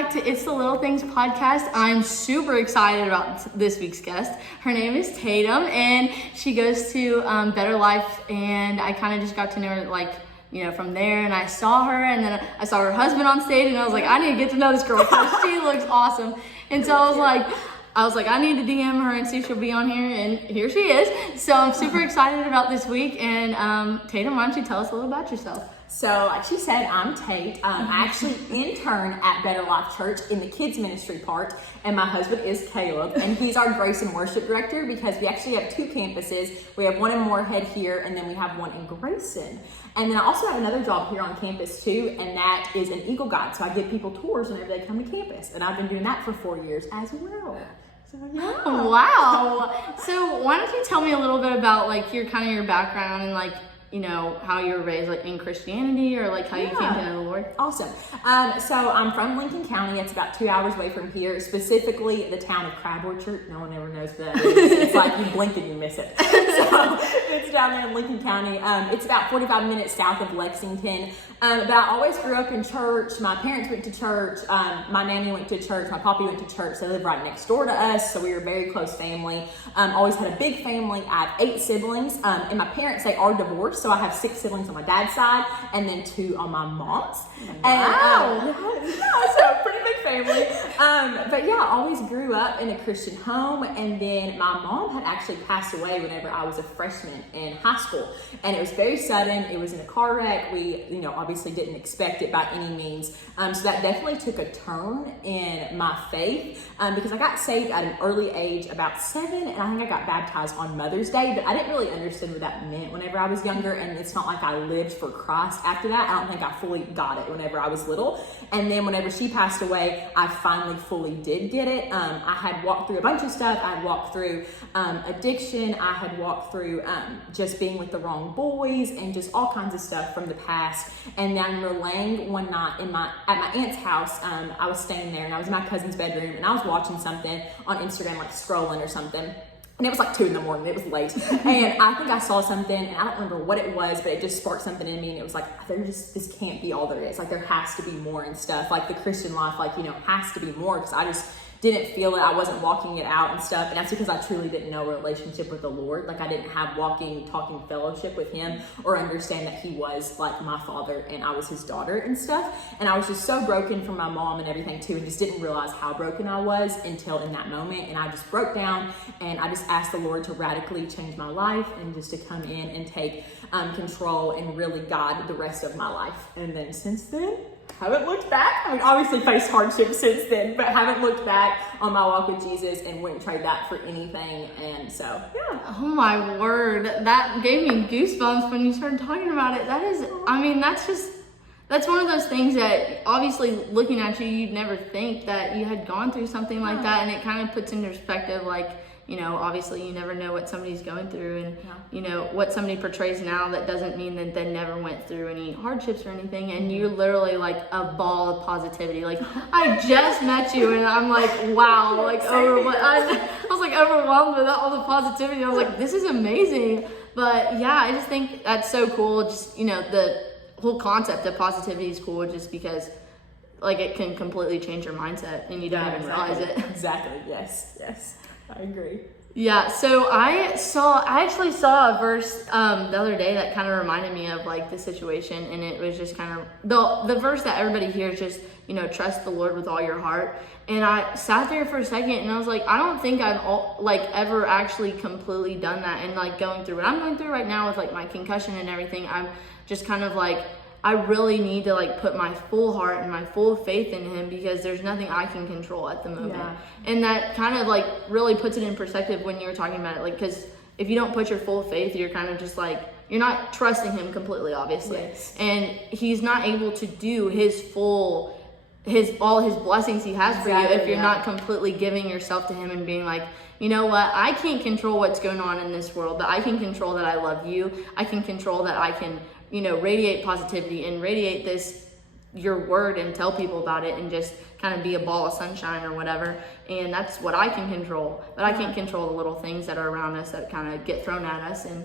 back to It's the Little Things podcast. I'm super excited about this week's guest. Her name is Tatum, and she goes to Better Life, and I kind of just got to know her, from there, and I saw her, and then I saw her husband on stage, and I was like, I need to get to know this girl because she looks awesome. And so I was like, I need to DM her and see if she'll be on here, and here she is. So I'm super excited about this week, and Tatum, why don't you tell us a little about yourself? So, like she said, I'm Tate. I actually intern at Better Life Church in the kids ministry part, and my husband is Caleb, and he's our grace and worship director because we actually have two campuses. We have one in Moorhead here, and then we have one in Grayson. And then I also have another job here on campus too, and that is an Eagle Guide. So I give people tours whenever they come to campus, and I've been doing that for 4 years as well. So, yeah. Wow. So why don't you tell me a little bit about your background and how you were raised in Christianity or how you came to know the Lord? Awesome. So I'm from Lincoln County. It's about 2 hours away from here, specifically the town of Crab Orchard. No one ever knows that. It's like you blink and you miss it. So it's down there in Lincoln County. It's about 45 minutes south of Lexington. But I always grew up in church. My parents went to church. My nanny went to church. My poppy went to church. They live right next door to us, so we were a very close family. Always had a big family. I have 8 siblings, and my parents, they are divorced, so I have 6 siblings on my dad's side, and then 2 on my mom's. Wow. So pretty big family. But yeah, I always grew up in a Christian home, and then my mom had actually passed away whenever I was a freshman in high school, and it was very sudden. It was in a car wreck. We, obviously didn't expect it by any means. So that definitely took a turn in my faith because I got saved at an early age, about 7, and I think I got baptized on Mother's Day, but I didn't really understand what that meant whenever I was younger, and it's not like I lived for Christ after that. I don't think I fully got it whenever I was little. And then whenever she passed away, I finally fully did get it. I had walked through a bunch of stuff. I had walked through addiction. I had walked through just being with the wrong boys and just all kinds of stuff from the past. And then we were laying one night at my aunt's house. I was staying there, and I was in my cousin's bedroom, and I was watching something on Instagram, scrolling or something. And it was 2 a.m. It was late. And I think I saw something, and I don't remember what it was, but it just sparked something in me. And it was this can't be all there is. There has to be more and stuff. The Christian life, has to be more, because I just didn't feel it. I wasn't walking it out and stuff. And that's because I truly didn't know a relationship with the Lord. I didn't have walking, talking fellowship with him or understand that he was my father and I was his daughter and stuff. And I was just so broken from my mom and everything too, and just didn't realize how broken I was until in that moment. And I just broke down, and I just asked the Lord to radically change my life and just to come in and take control and really guide the rest of my life. And then since then, haven't looked back. Obviously faced hardship since then, but haven't looked back on my walk with Jesus and wouldn't trade that for anything. And so, yeah. Oh my word. That gave me goosebumps when you started talking about it. That's one of those things that obviously looking at you, you'd never think that you had gone through something like that. And it kind of puts into perspective, obviously you never know what somebody's going through, and what somebody portrays now, that doesn't mean that they never went through any hardships or anything. And you're literally a ball of positivity. I just met you, and I'm wow, I was overwhelmed with all the positivity. I was this is amazing. But yeah, I just think that's so cool. Just the whole concept of positivity is cool, just because it can completely change your mindset, and you don't even realize it. Exactly. Yes. I agree. Yeah, so I actually saw a verse the other day that kind of reminded me of the situation, and it was just kind of the verse that everybody hears, just trust the Lord with all your heart. And I sat there for a second, and I was I don't think I've ever actually completely done that. And going through what I'm going through right now with my concussion and everything, I'm just kind of I really need to put my full heart and my full faith in him, because there's nothing I can control at the moment. Yeah. And that kind of really puts it in perspective when you were talking about it, because if you don't put your full faith, you're kind of just you're not trusting him completely, obviously. Yes. And he's not able to do all his blessings he has for you if you're not completely giving yourself to him and being you know what, I can't control what's going on in this world, but I can control that I love you. I can control that I can radiate positivity and radiate your word and tell people about it, and just kind of be a ball of sunshine or whatever. And that's what I can control. But I can't control the little things that are around us that kind of get thrown at us. And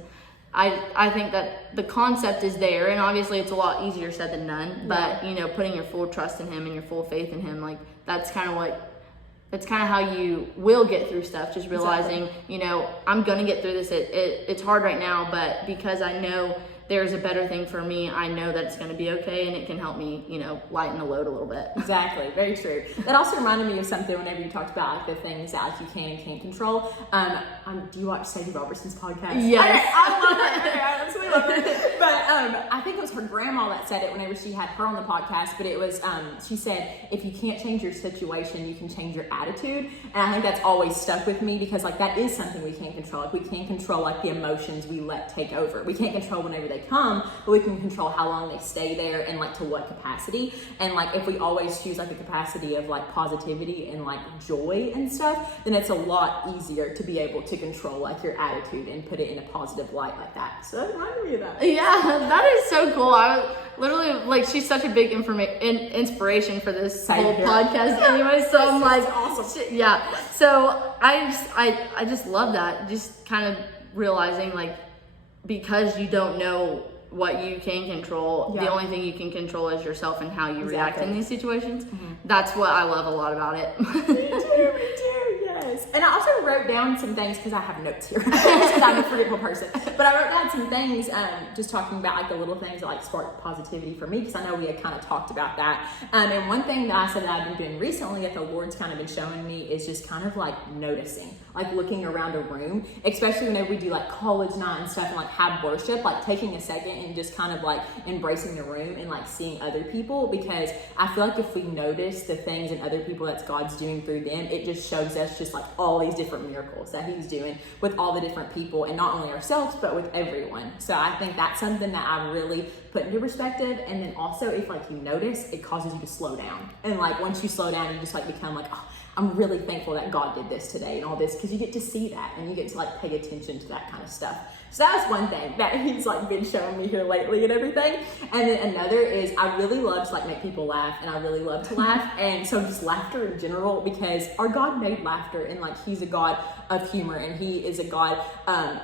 I think that the concept is there, and obviously it's a lot easier said than done, but putting your full trust in him and your full faith in him, that's kind of how you will get through stuff. Just realizing, you know, I'm going to get through this. It's hard right now, but because I know there's a better thing for me, I know that it's going to be okay, and it can help me, you know, lighten the load a little bit. Exactly, very true. That also reminded me of something whenever you talked about like the things that like you can and can't control. Do you watch Sadie Robertson's podcast? Yes. Okay, I love her. Okay, I absolutely love her. But I think it was her grandma that said it whenever she had her on the podcast. But it was she said, if you can't change your situation, you can change your attitude. And I think that's always stuck with me because like that is something we can't control. Like we can't control like the emotions we let take over. We can't control whenever they come, but we can control how long they stay there and like to what capacity. And like if we always choose like a capacity of like positivity and like joy and stuff, then it's a lot easier to be able to control like your attitude and put it in a positive light like that. So that reminded me of that. Yeah, that is so cool. I was literally like, she's such a big inspiration for this whole podcast anyway. So I'm like, awesome. Yeah. So I just love that. Just kind of realizing like, because you don't know what you can control, the only thing you can control is yourself and how you react in these situations. That's what I love a lot about it. Me too, yes. And I also wrote down some things because I have notes here because I'm a forgetful person. But I wrote down some things just talking about like the little things that like spark positivity for me, because I know we had kind of talked about that. And one thing that I said that I've been doing recently that the Lord's kind of been showing me is just kind of like noticing, like looking around a room, especially whenever we do like college night and stuff and like have worship, like taking a second and just kind of like embracing the room and like seeing other people, because I feel like if we notice the things in other people that's God's doing through them, it just shows us just like all these different miracles that he's doing with all the different people, and not only ourselves but with everyone. So I think that's something that I really put into perspective. And then also if like you notice, it causes you to slow down, and like once you slow down, you just like become like, oh, I'm really thankful that God did this today and all this, because you get to see that and you get to like pay attention to that kind of stuff. So that was one thing that he's like been showing me here lately and everything. And then another is I really love to like make people laugh, and I really love to laugh. And so just laughter in general, because our God made laughter, and like he's a God of humor, and he is a God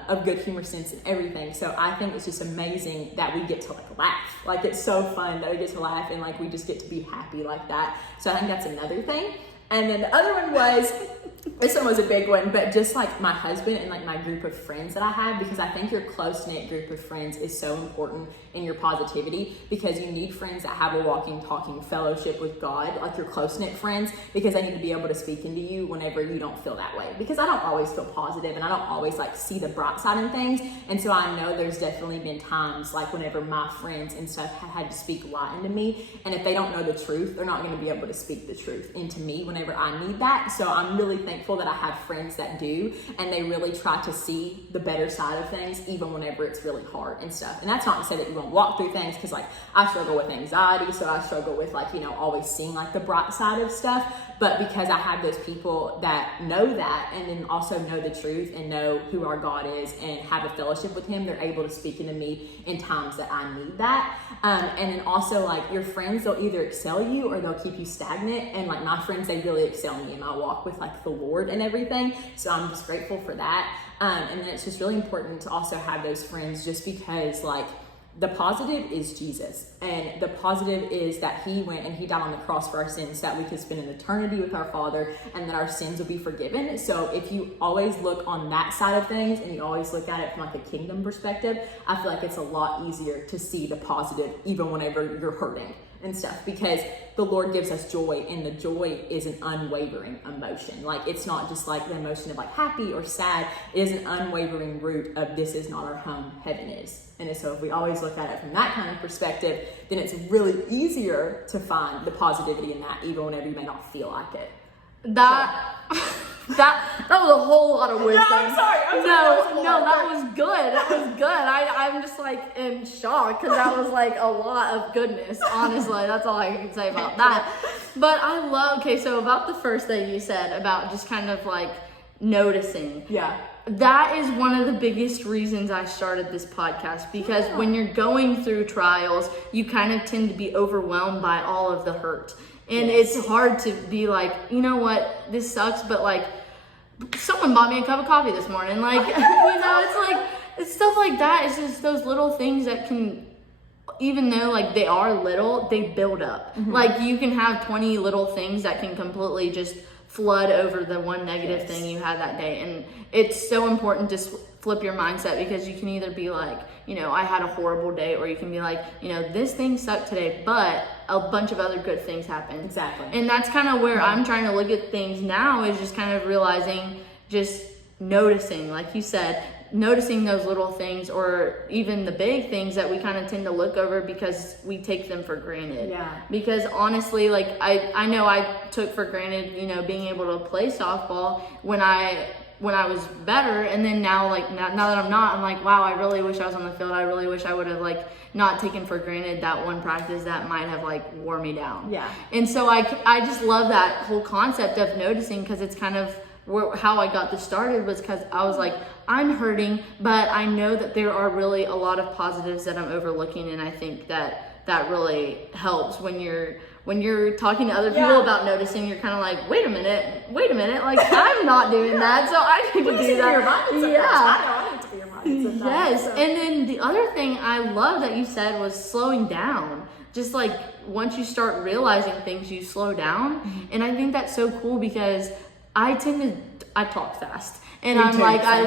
of good humor sense and everything. So I think it's just amazing that we get to like laugh. Like it's so fun that we get to laugh and like we just get to be happy like that. So I think that's another thing. And then the other one was, this one was a big one, but just like my husband and like my group of friends that I have, because I think your close-knit group of friends is so important in your positivity, because you need friends that have a walking, talking fellowship with God, like your close-knit friends, because they need to be able to speak into you whenever you don't feel that way. Because I don't always feel positive, and I don't always like see the bright side in things. And so I know there's definitely been times like whenever my friends and stuff have had to speak light into me, and if they don't know the truth, they're not going to be able to speak the truth into me whenever I need that. So I'm really thankful that I have friends that do, and they really try to see the better side of things even whenever it's really hard and stuff. And that's not to say that you won't walk through things, because like I struggle with anxiety, so I struggle with like, you know, always seeing like the bright side of stuff. But because I have those people that know that, and then also know the truth and know who our God is and have a fellowship with him, they're able to speak into me in times that I need that. And then also like your friends, they'll either excel you or they'll keep you stagnant. And like my friends, they really excel me in my walk with like the Lord and everything. So I'm just grateful for that. And then it's just really important to also have those friends, just because like the positive is Jesus, and the positive is that he went and he died on the cross for our sins so that we could spend an eternity with our Father, and that our sins will be forgiven. So if you always look on that side of things and you always look at it from like a kingdom perspective, I feel like it's a lot easier to see the positive even whenever you're hurting and stuff, because the Lord gives us joy, and the joy is an unwavering emotion. Like it's not just like the emotion of like happy or sad. It is an unwavering root of this is not our home, heaven is. And so if we always look at it from that kind of perspective, then it's really easier to find the positivity in that, even whenever you may not feel like it. That was a whole lot of wisdom. No, I'm sorry. That was good. That was good. I'm just like in shock, because that was like a lot of goodness. Honestly, that's all I can say about that. But I love. Okay, so about the first thing you said about just kind of like noticing. Yeah. That is one of the biggest reasons I started this podcast, because when you're going through trials, you kind of tend to be overwhelmed by all of the hurt. And it's hard to be like, you know what, this sucks, but like, someone bought me a cup of coffee this morning. Like, you know, it's like, it's stuff like that. It's just those little things that can even though like they are little, they build up. Like you can have 20 little things that can completely just flood over the one negative thing you had that day. And it's so important to flip your mindset, because you can either be like, you know, I had a horrible day, or you can be like, you know, this thing sucked today, but a bunch of other good things happened. Exactly. And that's kind of where I'm trying to look at things now, is just kind of realizing, just noticing, like you said, noticing those little things, or even the big things that we kind of tend to look over because we take them for granted. Yeah. Because honestly, like I know I took for granted, you know, being able to play softball when I was better, and then now that I'm not, I'm like, wow, I really wish I was on the field. I really wish I would have like not taken for granted that one practice that might have like wore me down. Yeah. And so I just love that whole concept of noticing, because it's kind of how I got this started, was because I was like, I'm hurting, but I know that there are really a lot of positives that I'm overlooking, and I think that really helps when you're talking to other people about noticing. You're kind of like, wait a minute, like I'm not doing that, so I need to do that. I need to be reminded sometimes. Yes. And then the other thing I love that you said was slowing down. Just like once you start realizing things, you slow down. And I think that's so cool, because I talk fast, and I'm like, I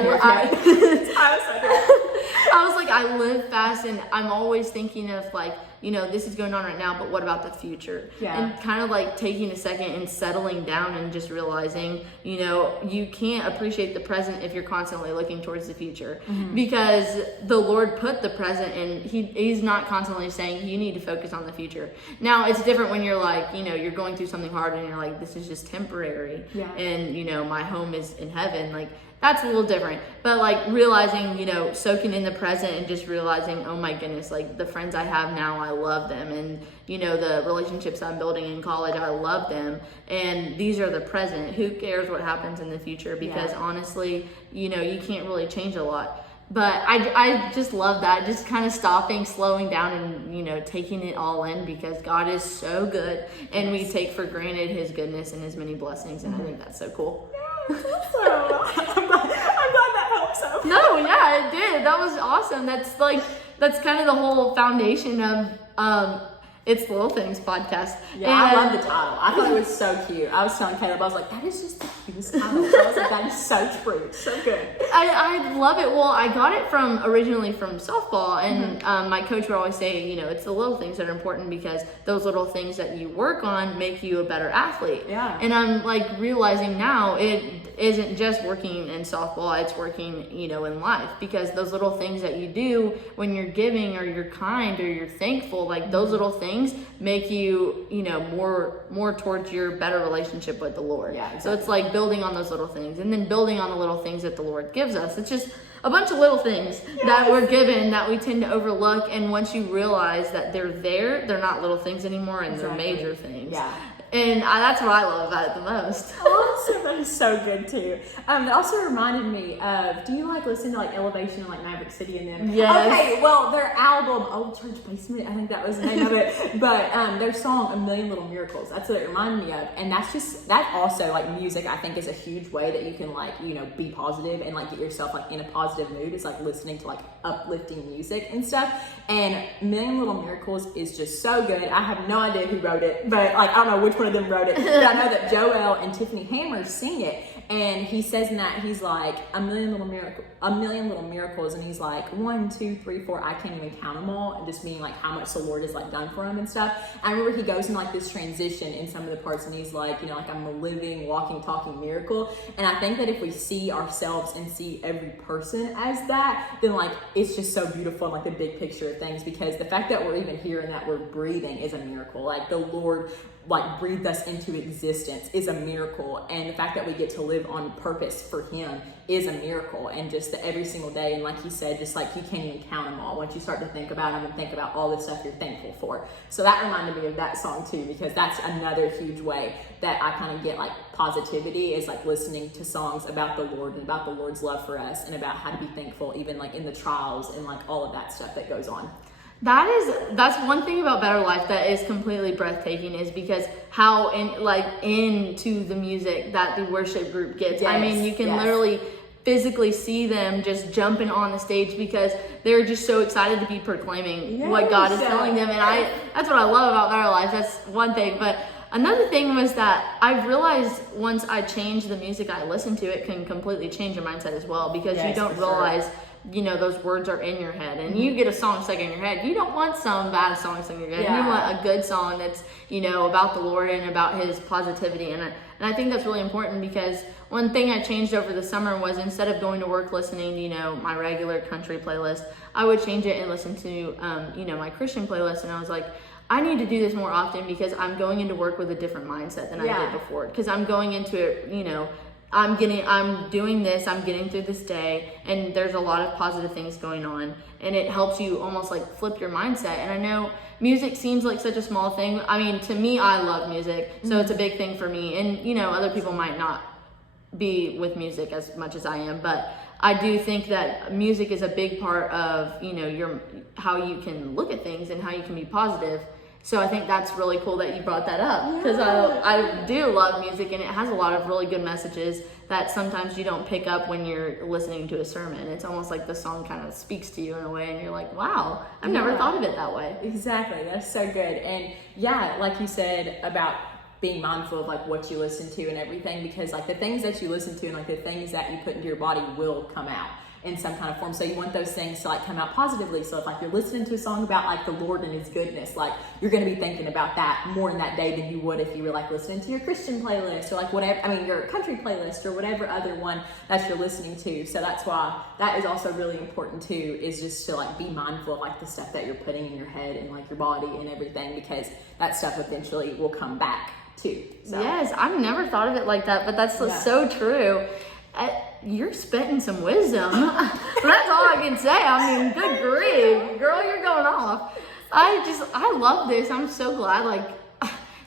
was like, I live fast, and I'm always thinking of like, you know, this is going on right now, but what about the future? Yeah. And kind of like taking a second and settling down and just realizing, you know, you can't appreciate the present if you're constantly looking towards the future, because the Lord put the present, and he's not constantly saying you need to focus on the future. Now it's different when you're like, you know, you're going through something hard and you're like, this is just temporary. Yeah. And you know, my home is in heaven. Like, that's a little different, but like realizing, you know, soaking in the present and just realizing, oh my goodness, like the friends I have now, I love them. And you know, the relationships I'm building in college, I love them. And these are the present. Who cares what happens in the future? Because honestly, you know, you can't really change a lot. But I just love that, just kind of stopping, slowing down, and, you know, taking it all in, because God is so good, and we take for granted his goodness and his many blessings. And I think that's so cool. I'm glad that helped so. No, yeah, it did. That was awesome. That's kind of the whole foundation of It's Little Things podcast. Yeah, I love the title. I thought it was so cute. I was telling Caleb, I was like, that is just the cutest title. I was like, that is so true. It's so good. I love it. Well, I got it originally from softball, and my coach would always say, you know, it's the little things that are important, because those little things that you work on make you a better athlete. Yeah. And I'm like realizing now it isn't just working in softball, it's working, you know, in life, because those little things that you do when you're giving, or you're kind, or you're thankful, like those little things make you, you know, more towards your better relationship with the Lord. Yeah, exactly. So it's like building on those little things, and then building on the little things that the Lord gives us. It's just a bunch of little things that we're given that we tend to overlook, and once you realize that they're not little things anymore, and they're major things. Yeah. And that's what I love about it the most. Awesome. That is so good too. It also reminded me of, do you like listen to like Elevation and like Maverick City and them? Yes. Okay, well their album, Old Church Basement, I think that was the name of it. But their song, A Million Little Miracles, that's what it reminded me of. And that also, like, music, I think, is a huge way that you can, like, you know, be positive and like get yourself like in a positive mood. It's like listening to like uplifting music and stuff. And Million Little Miracles is just so good. I have no idea who wrote it, but like I don't know which one of them wrote it. But I know that Joel and Tiffany Hammer sing it. And he says in that, he's like, a million little miracles, and he's like 1, 2, 3, 4, I can't even count them all, and just meaning like how much the Lord has like done for him and stuff. And I remember he goes in like this transition in some of the parts, and he's like, you know, like, I'm a living, walking, talking miracle. And I think that if we see ourselves and see every person as that, then like it's just so beautiful, and like the big picture of things, because the fact that we're even here and that we're breathing is a miracle. Like the Lord like breathed us into existence is a miracle, and the fact that we get to live on purpose for him is a miracle. And just that every single day, and like he said, just like you can't even count them all once you start to think about them and think about all the stuff you're thankful for. So that reminded me of that song too, because that's another huge way that I kind of get like positivity, is like listening to songs about the Lord and about the Lord's love for us, and about how to be thankful even like in the trials and like all of that stuff that goes on. That's one thing about Better Life that is completely breathtaking, is because how into the music that the worship group gets. Yes, I mean, you can literally physically see them just jumping on the stage because they're just so excited to be proclaiming what God is telling them. And that's what I love about their lives. That's one thing. But another thing was that I realized once I changed the music I listen to, it can completely change your mindset as well, because you don't realize, you know, those words are in your head, and you get a song stuck in your head. You don't want some bad song stuck in your head. You want a good song that's, you know, about the Lord and about his positivity. And I think that's really important, because one thing I changed over the summer was, instead of going to work listening to, you know, my regular country playlist, I would change it and listen to, you know, my Christian playlist. And I was like, I need to do this more often, because I'm going into work with a different mindset than I did before. Because I'm going into it, you know, I'm doing this, I'm getting through this day, and there's a lot of positive things going on, and it helps you almost like flip your mindset. And I know music seems like such a small thing. I mean, to me, I love music, so it's a big thing for me. And, you know, other people might not be with music as much as I am, but I do think that music is a big part of, you know, how you can look at things and how you can be positive. So I think that's really cool that you brought that up, because I do love music, and it has a lot of really good messages that sometimes you don't pick up when you're listening to a sermon. It's almost like the song kind of speaks to you in a way, and you're like, wow, I've never thought of it that way. Exactly. That's so good. And yeah, like you said about being mindful of like what you listen to and everything, because like the things that you listen to and like the things that you put into your body will come out in some kind of form. So you want those things to like come out positively. So if like you're listening to a song about like the Lord and his goodness, like you're going to be thinking about that more in that day than you would if you were like listening to your Christian playlist or like whatever, I mean your country playlist or whatever other one that you're listening to. So that's why that is also really important too, is just to like be mindful of like the stuff that you're putting in your head and like your body and everything, because that stuff eventually will come back too. So. Yes, I've never thought of it like that, but that's so true. You're spitting some wisdom. That's all I can say. I mean, good grief, girl, you're going off. I love this. I'm so glad like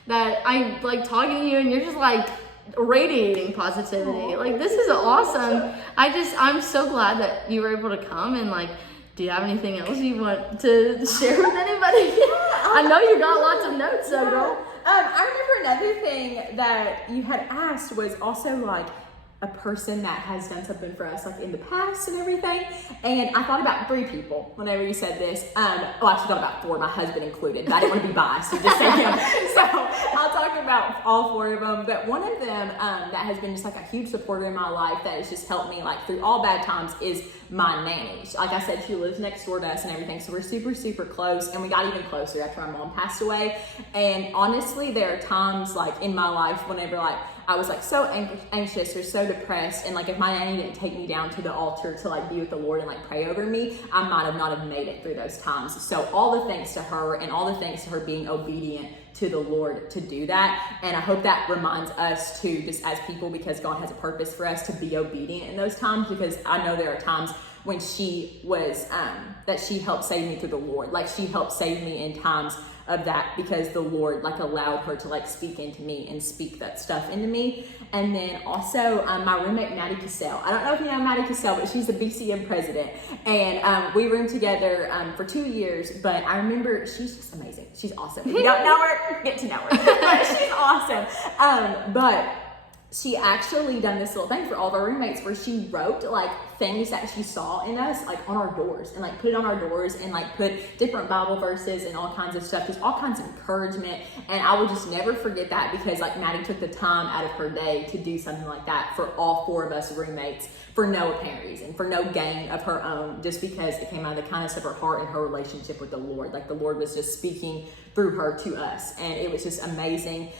that I'm like talking to you, and you're just like radiating positivity. Like, this is awesome. I'm so glad that you were able to come. And like, do you have anything else you want to share with anybody? I know you got lots of notes, so girl. I remember another thing that you had asked was also like a person that has done something for us like in the past and everything. And I thought about 3 people whenever you said this. I actually thought about 4, my husband included, but I didn't want to be biased, so just say him. So I'll talk about all 4 of them. But one of them that has been just like a huge supporter in my life, that has just helped me like through all bad times, is my nanny. Like I said, she lives next door to us and everything, so we're super, super close, and we got even closer after my mom passed away. And honestly, there are times like in my life whenever like I was like so anxious or so depressed, and like if my nanny didn't take me down to the altar to like be with the Lord and like pray over me, I might have not have made it through those times. So all the thanks to her, and all the thanks to her being obedient to the Lord to do that. And I hope that reminds us too, just as people, because God has a purpose for us to be obedient in those times, because I know there are times when she was, that she helped save me through the Lord. Like she helped save me in times of that, because the Lord like allowed her to like speak into me and speak that stuff into me. And then also my roommate, Maddie Cassell. I don't know if you know Maddie Cassell, but she's the BCM president. And we roomed together for 2 years, but I remember she's just amazing. She's awesome. If you don't know her, get to know her. But she's awesome. But she actually done this little thing for all of our roommates, where she wrote like things that she saw in us like on our doors, and like put it on our doors, and like put different Bible verses and all kinds of stuff, just all kinds of encouragement. And I will just never forget that, because like Maddie took the time out of her day to do something like that for all 4 of us roommates, for no apparent reason, for no gain of her own, just because it came out of the kindness of her heart and her relationship with the Lord. Like the Lord was just speaking through her to us, and it was just amazing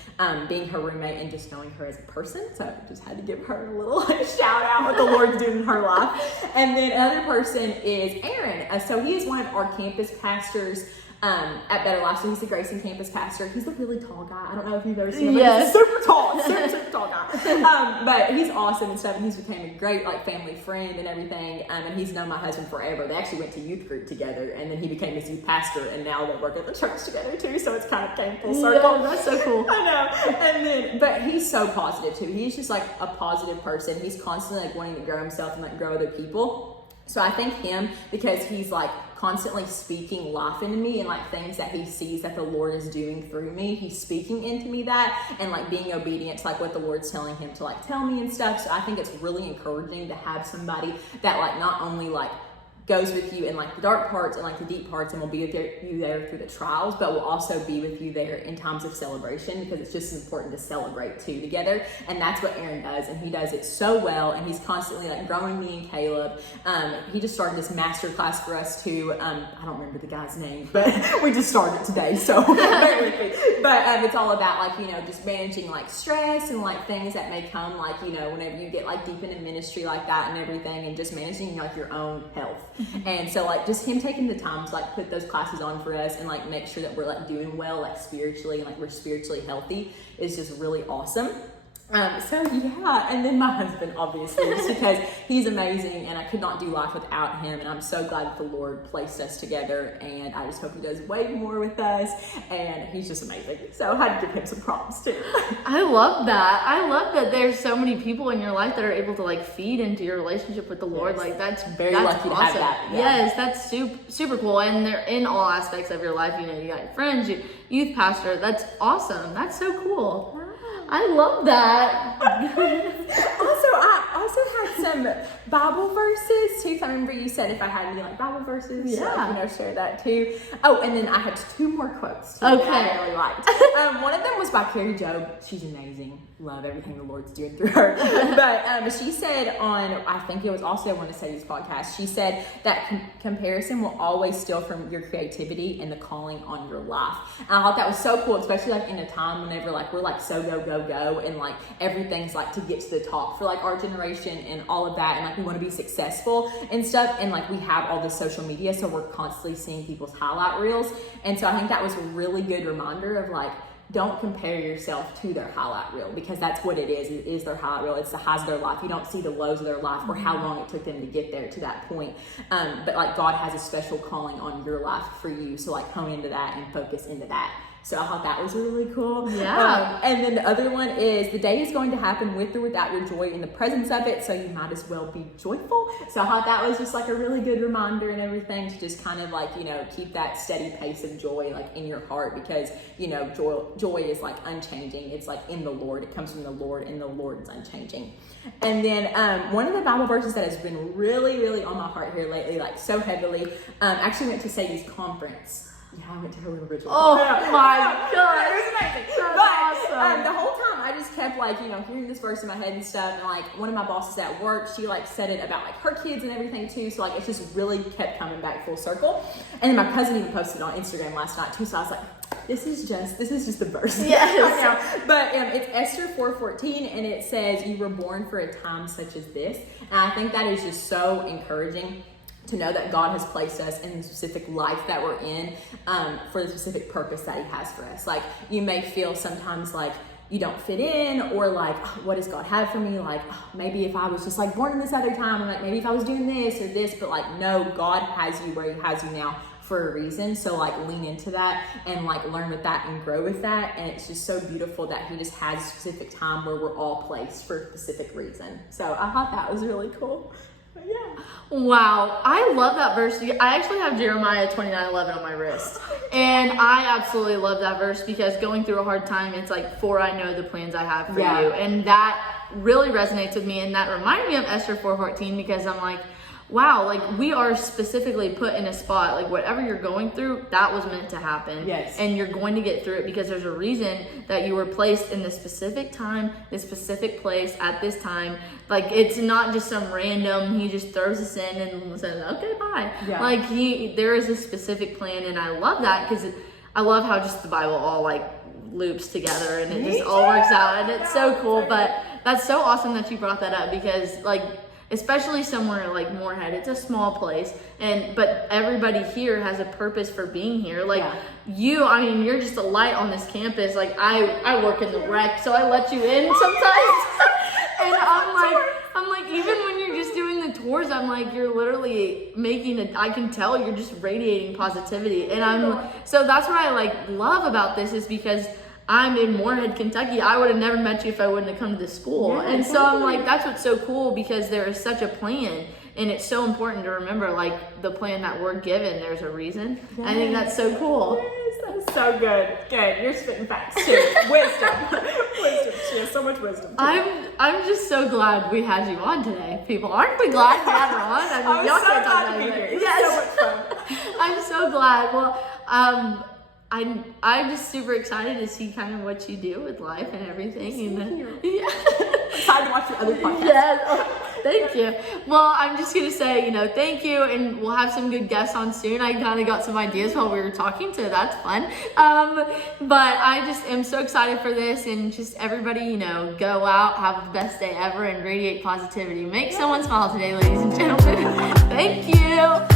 being her roommate and just knowing her as a person. So I just had to give her a little shout out what the Lord's doing in her life. And then another person is Aaron. So he is one of our campus pastors at Better Life. So he's the Grayson campus pastor. He's a really tall guy. I don't know if you've ever seen him. Yes. He's super tall, super tall guy. But he's awesome and stuff. And he's became a great like family friend and everything. And he's known my husband forever. They actually went to youth group together, and then he became his youth pastor, and now they work at the church together too. So it's kind of came full circle. Yeah, that's so cool. I know. And then, but he's so positive too. He's just like a positive person. He's constantly like wanting to grow himself and like grow other people. So I thank him, because he's like constantly speaking life into me, and like things that he sees that the Lord is doing through me, he's speaking into me that, and like being obedient to like what the Lord's telling him to like tell me and stuff. So I think it's really encouraging to have somebody that like not only like goes with you in like the dark parts and like the deep parts, and will be with you there through the trials, but will also be with you there in times of celebration, because it's just important to celebrate too together. And that's what Aaron does, and he does it so well, and he's constantly like growing me and Caleb. He just started this master class for us too. I don't remember the guy's name, but we just started today, so bear with me. But it's all about like, you know, just managing like stress and like things that may come, like, you know, whenever you get like deep into ministry like that and everything, and just managing like your own health. And so like just him taking the time to like put those classes on for us and like make sure that we're like doing well, like spiritually, and like we're spiritually healthy, is just really awesome. So yeah, and then my husband, obviously, just because he's amazing, and I could not do life without him, and I'm so glad that the Lord placed us together, and I just hope he does way more with us, and he's just amazing. So I had to give him some props too. I love that there's so many people in your life that are able to like feed into your relationship with the Lord. Yes. Like that's Very that's lucky to awesome. have that. Yeah. Yes, that's super cool, and they're in all aspects of your life. You know, you got your friends, your youth pastor. That's awesome. That's so cool. I love that. I also had some Bible verses too. So I remember you said if I had any like Bible verses, yeah, so, you know, share that too. Oh, and then I had 2 more quotes too, okay, that I really liked. One of them was by Carrie Job. She's amazing. Love everything the Lord's doing through her. But she said on, I think it was also one of Sadie's podcast, she said that comparison will always steal from your creativity and the calling on your life. And I thought that was so cool, especially like in a time whenever like we're like so go, and like everything's like to get to the top for like our generation and all of that, and like we want to be successful and stuff, and like we have all this social media, so we're constantly seeing people's highlight reels. And so I think that was a really good reminder of like, don't compare yourself to their highlight reel, because that's what it is. It is their highlight reel. It's the highs of their life. You don't see the lows of their life or how long it took them to get there to that point. But like God has a special calling on your life for you. So like hone into that and focus into that. So I thought that was really cool. Yeah. And then the other one is, the day is going to happen with or without your joy in the presence of it, so you might as well be joyful. So I thought that was just like a really good reminder and everything, to just kind of like, you know, keep that steady pace of joy like in your heart, because, you know, joy is like unchanging. It's like in the Lord. It comes from the Lord, and the Lord is unchanging. And then one of the Bible verses that has been really on my heart here lately, like so heavily, actually went to Sadie's conference. Yeah, I went to her little ritual. Oh my God. It was amazing. That's But awesome. the whole time I just kept like, you know, hearing this verse in my head and stuff. And like one of my bosses at work, she like said it about like her kids and everything too. So like it just really kept coming back full circle. And then my cousin even posted on Instagram last night too. So I was like, this is just the verse. Yes. But it's Esther 4:14, and it says, "You were born for a time such as this." And I think that is just so encouraging, to know that God has placed us in the specific life that we're in, for the specific purpose that he has for us. Like, you may feel sometimes like you don't fit in, or like, oh, what does God have for me? Like, oh, maybe if I was just like born in this other time, or like maybe if I was doing this or this, but like, no, God has you where he has you now for a reason. So like lean into that and like learn with that and grow with that. And it's just so beautiful that he just has a specific time where we're all placed for a specific reason. So I thought that was really cool. But yeah. Wow, I love that verse. I actually have Jeremiah 29:11 on my wrist, and I absolutely love that verse, because going through a hard time, it's like, for I know the plans I have for you, and that really resonates with me. And that reminded me of Esther 4:14, because I'm like, wow, like we are specifically put in a spot, like whatever you're going through, that was meant to happen. Yes. And you're going to get through it, because there's a reason that you were placed in this specific time, this specific place at this time. Like, it's not just some random, he just throws us in and says, okay, bye. Yeah. Like there is a specific plan, and I love that, because I love how just the Bible all like loops together, and it just all works out, and it's so cool. But that's so awesome that you brought that up, because like, especially somewhere like Moorhead, it's a small place, but everybody here has a purpose for being here. Like you're just a light on this campus. Like I work in the rec, so I let you in sometimes. And I'm like, even when you're just doing the tours, I'm like, you're literally I can tell you're just radiating positivity. And so that's what I like love about this, is because I'm in Moorhead, Kentucky. I would have never met you if I wouldn't have come to this school. Yeah, and so I'm like, that's what's so cool, because there is such a plan And it's so important to remember, like, the plan that we're given, there's a reason. I think that's so cool. Yes, that is so good. Good. You're spitting facts too. Wisdom. Wisdom. She has so much wisdom. I'm just so glad we had you on today. People, aren't we glad we had her on? I mean, y'all so can't talk glad to be about here. it. It was Yes. so much fun. I'm so glad. Well, I'm just super excited to see kind of what you do with life and everything. Thank you. Yeah. Excited to watch your other podcast. Yes. Oh, thank you. Well, I'm just gonna say, thank you, and we'll have some good guests on soon. I kind of got some ideas while we were talking, so that's fun. But I just am so excited for this, and just everybody, go out, have the best day ever, and radiate positivity. Make someone smile today, ladies and gentlemen. Thank you.